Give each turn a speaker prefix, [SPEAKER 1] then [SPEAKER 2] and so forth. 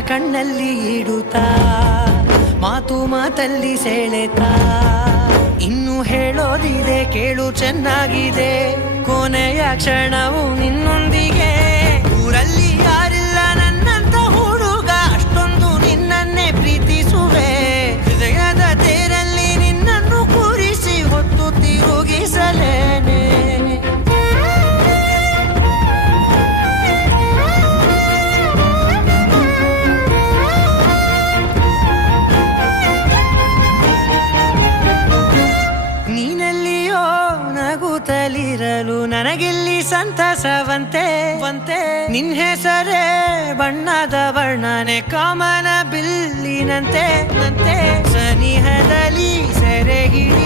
[SPEAKER 1] ಕಣ್ಣಲ್ಲಿ ಇಡುತ್ತಾ ಮಾತು ಮಾತಲ್ಲಿ ಸೆಳೆತಾ. ಇನ್ನು ಹೇಳೋದಿದೆ ಕೇಳು ಚೆನ್ನಾಗಿದೆ. ಕೊನೆಯ ಕ್ಷಣವು ನಿನ್ನೊಂದಿಗೆ ನಗುತ್ತಲಿರಲು ನನಗಿಲ್ಲಿ ಸಂತಸವಂತೆ. ವಂತೆ ನಿನ್ ಹೆಸರೇ, ಬಣ್ಣದ ವರ್ಣನೆ, ಕಾಮನ ಬಿಲ್ಲಿನಂತೆ. ನಂತೆ ಸನಿಹದಲ್ಲಿ ಸೆರೆ ಹಿಡಿವ ಸಲುಗೆ ಕಲಿಸುತ್ತಾ